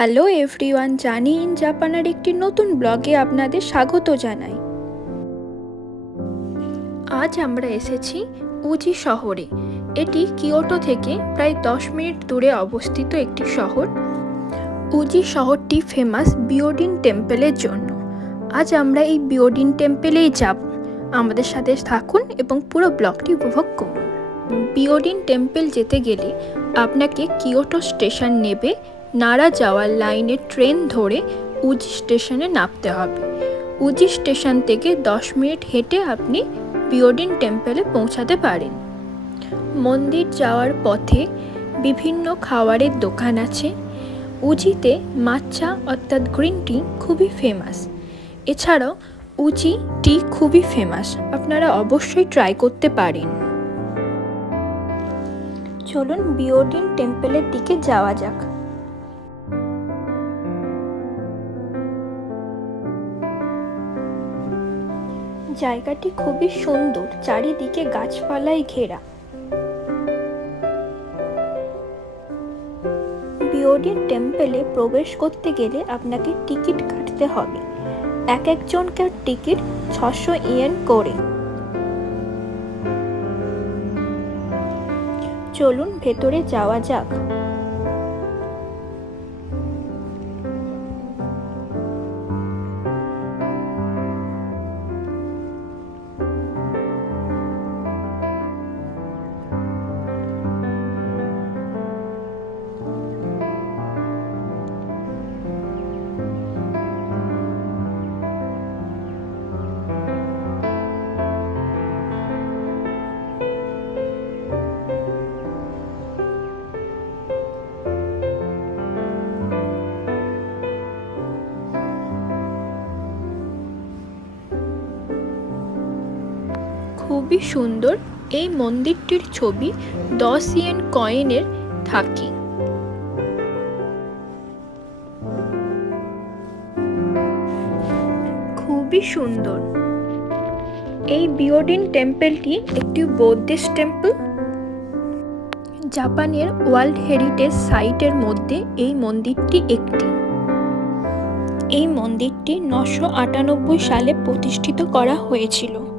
Hello everyone, জানি in জাপানের একটি নতুন ব্লগে আপনাদের স্বাগত জানাই। আজ আমরা এসেছি উজি শহরে। এটি কিয়োটো থেকে প্রায় 10 মিনিট দূরে অবস্থিত একটি শহর। উজি শহরটি ফেমাস বিয়োডিন টেম্পলের জন্য। আজ আমরা এই বিয়োডিন টেম্পলেই যাব। আমাদের সাথে থাকুন এবং পুরো ব্লগটি উপভোগ করুন। বিয়োডিন টেম্পল যেতে গেলে আপনাকে কিয়োটো স্টেশন নেবে নারা যাওয়ার লাইনের ট্রেন ধরে উজি স্টেশনে নামতে হবে। উজি স্টেশন থেকে 10 মিনিট হেঁটে আপনি বিয়োডিন টেম্পলে পৌঁছাতে পারেন। মন্দির যাওয়ার পথে বিভিন্ন খাবারের দোকান আছে। উজিতে মাচ্চা অর্থাৎ গ্রিন টি খুবই ফেমাস। এছাড়াও উজি টি খুবই ফেমাস, আপনারা অবশ্যই ট্রাই করতে পারেন। চলুন বিয়োডিন টেম্পলের দিকে যাওয়া যাক। জায়গাটি খুবই সুন্দর, চারিদিকে গাছপালায় ঘেরা। বিয়োডিন টেম্পলে প্রবেশ করতে গেলে আপনাকে টিকিট কাটতে হবে। এক একজনকার টিকিট 600 ইয়েন করে। চলুন ভেতরে যাওয়া যাক। খুবই সুন্দর। এই মন্দিরটির ছবি 10 ইয়েন কয়েনের থাকে। খুবই সুন্দর। এই বিয়োডিন টেম্পলটি একটি বৌদ্ধিস্ট টেম্পল। জাপানের ওয়ার্ল্ড হেরিটেজ সাইটের মধ্যে এই মন্দিরটি একটি। এই মন্দিরটি 998 সালে প্রতিষ্ঠিত করা হয়েছিল।